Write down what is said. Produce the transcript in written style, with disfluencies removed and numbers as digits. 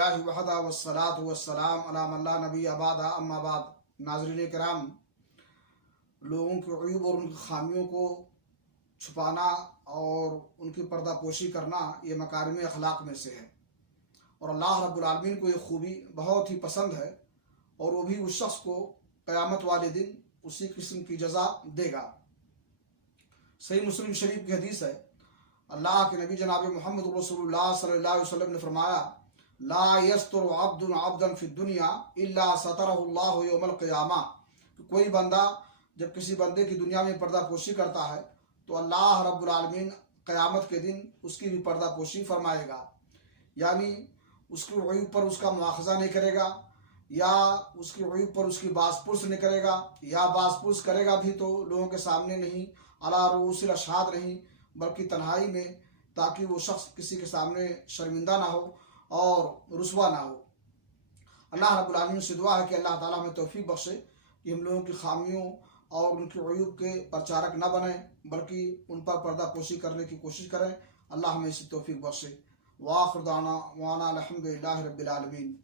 अल्हम्दुलिल्लाहि वहदा वस्सलातु वस्सलाम अला मन ला नबी अबादा अम्मा बाद। नाज़रीन किराम, लोगों के अयूब और उनकी खामियों को छुपाना और उनकी पर्दापोशी करना ये मकारिम अखलाक में से है और अल्लाह रब्बुल आलमीन को ये खूबी बहुत ही पसंद है और वो भी उस शख्स को क़यामत वाले दिन उसी किस्म की जज़ा देगा। सही मुस्लिम शरीफ की हदीस है, अल्लाह के नबी जनाब मोहम्मद रसूलुल्लाह सल्लल्लाहु अलैहि वसल्लम ने फरमाया, ला यस्तुरु अब्दुन अब्दन फि दुनिया इल्ला सतरहुल्लाहु यौमल क़ियामा। कोई बंदा जब किसी बंदे की दुनिया में पर्दापोशी करता है तो अल्लाह रब्बुल आलमीन क़यामत के दिन उसकी भी पर्दापोशी फरमाएगा, यानी उसके अयूब पर उसका मुआखज़ा नहीं करेगा या उसके अयूब पर उसकी बासपुरस नहीं करेगा, या बासपुरस करेगा भी तो लोगों के सामने नहीं, अला रूसिल अशहाद नहीं, बल्कि तन्हाई में, ताकि वो शख्स किसी के सामने शर्मिंदा ना हो और रुसवा ना हो। अल्लाह रब्बुल आलमीन से दुआ है कि अल्लाह ताला हमें तौफीक बख्शे कि हम लोगों की खामियों और उनके अयूब के प्रचारक न बने, बल्कि उन पर पर्दापोशी करने की कोशिश करें। अल्लाह हमें इसी तौफीक बख्शे। वाखिर दाना वाना अल्हम्दुलिल्लाहि रब्बिल आलमीन।